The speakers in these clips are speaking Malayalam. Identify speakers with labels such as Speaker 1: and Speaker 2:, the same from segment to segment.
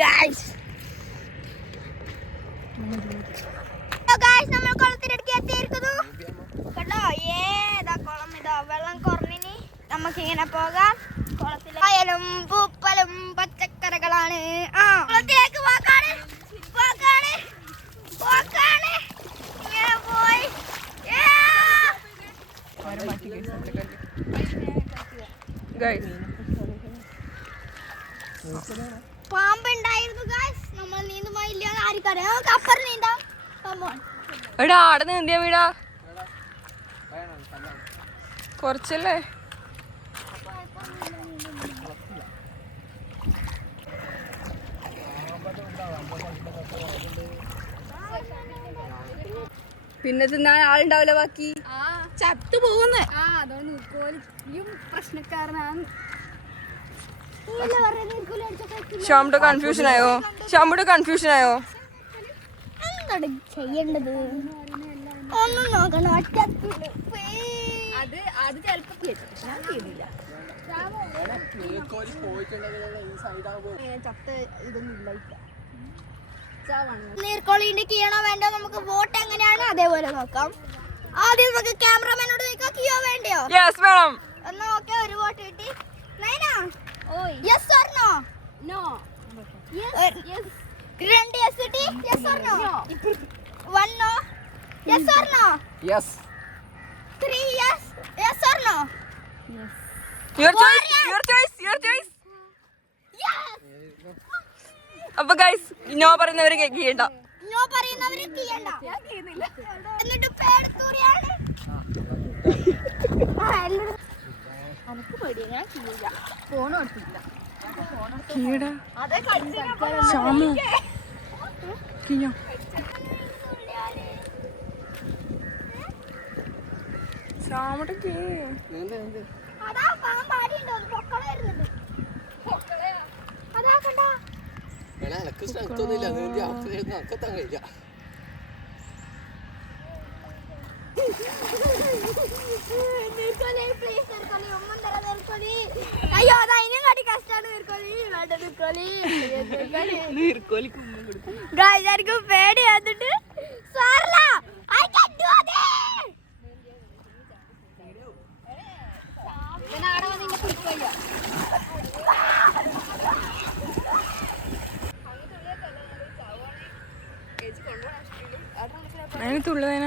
Speaker 1: ഗായ്സ് ഗായ്സ് നമ്മൾ കുളത്തിനടുക്ക് എത്തിയിരിക്കുന്നു. കേട്ടോ ഏതാ കുളം ഇതാ. വെള്ളം കുറഞ്ഞിനി നമുക്ക് ഇങ്ങനെ പോകാം. കുളത്തിൽ വയലും പൂപ്പലും പച്ചക്കറികളാണ്. ആ കുളത്തിലേക്ക് പോക്കാണ് പോക്കാണ് പോക്കാണ് ഇങ്ങനെ പോയി!
Speaker 2: ഗൈസ്
Speaker 1: പാമ്പുണ്ടായിരുന്നു ഗായ്സ് നമ്മൾ നീന്തുമായില്ല ആർക്കറിയാം നമുക്ക് അപ്പുറം നീന്താം. കമോൺ
Speaker 2: എടാ ആടെ നീന്തിയ വീടാ. കുറച്ചല്ലേ? പിന്നെ തിന്നാൻ ആളുണ്ടാവില്ല ബാക്കി. ചത്തു പോകുന്നേ.
Speaker 3: ആ അതോ പ്രശ്നക്കാരനാണ്
Speaker 2: ഷാമുടെ കൺഫ്യൂഷൻ ആയോ? ശ്യാമുടെ കൺഫ്യൂഷൻ ആയോ?
Speaker 1: എന്താണ് ചെയ്യേണ്ടത്? ഒന്നും നോക്കണം
Speaker 3: അത് അത് ചിലപ്പോ ഞാൻ ചെയ്തില്ല
Speaker 1: നീർക്കോളിന്റെ കീണോ വേണ്ടോ നമുക്ക് വോട്ട് എങ്ങനെയാണ്? അതേപോലെ നോക്കാം. ആദ്യം നമുക്ക് ക്യാമറമാനോട് ചോദിക്കാം കിയോ വേണ്ടയോ?
Speaker 2: യെസ് വേണം
Speaker 1: എന്നാ ഓക്കെ ഒരു വോട്ട് കിട്ടി. Naina yes or no
Speaker 3: no
Speaker 1: രണ്ട് യെസ് കിട്ടി yes or no one no yes or no
Speaker 4: yes
Speaker 1: three yes yes or no
Speaker 2: your choice your choice your choice അപ്പൊ ഗൈസ് നോ പറയുന്നവര് ചെയ്യണ്ട.
Speaker 1: നോ പറയുന്നവര് ചെയ്യണ്ട. എന്നിട്ട് പേടത്തൂരിയാണ്
Speaker 3: എനിക്ക് പേടിയാ ഞാൻ ചെയ്യില്ല ഫോൺ എടുത്തില്ല
Speaker 2: കീടാ. ഷാമു കിഞ്ഞോ. ഷാമുടെ കീ.
Speaker 1: അതാ പാമ്പാടിയുണ്ടോ പൊക്കള വരുന്നുണ്ട് അതാ കണ്ടാ
Speaker 4: എനക്ക് സ്ഥലത്തൊന്നുമില്ല നീന്തി അപ്പുറത്ത് അക്കത്താൻ കഴിയില്ല
Speaker 1: നീർക്കോലി, please നീർക്കോലി, ഉമ്മൻ തരാം നീർക്കോലി. അയ്യോ അത് അതിനും കാട്ടി കഷ്ടാണ് നീർക്കോലി വേണ്ട നീർക്കോലി
Speaker 2: നീർക്കോലി
Speaker 1: എനിക്ക് പേടി വന്നിട്ട്. സാറില്ല I can do this.
Speaker 3: പിന്നെ ആടെ വന്ന് നിന്നെ കുളിക്കുക
Speaker 2: അതിന് തുള്ളുവേന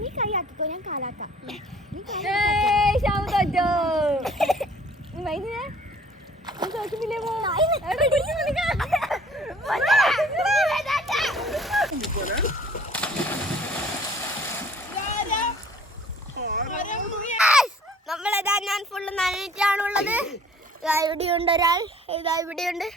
Speaker 1: നീ കൈയാക്കിക്കോ ഞാൻ കാലാക്കാം
Speaker 2: നീ
Speaker 1: കൈ ഇവിടെ നനഞ്ഞിട്ടാണുള്ളത്. ഇതാ ഇവിടെയുണ്ട് ഒരാൾ. ഇതാ ഇവിടെയുണ്ട്.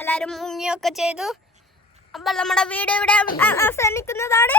Speaker 1: എല്ലാവരും മുങ്ങിയൊക്കെ ചെയ്തു. അപ്പോൾ നമ്മുടെ വീട് ഇവിടെ അവസാനിക്കുന്നതാണ്.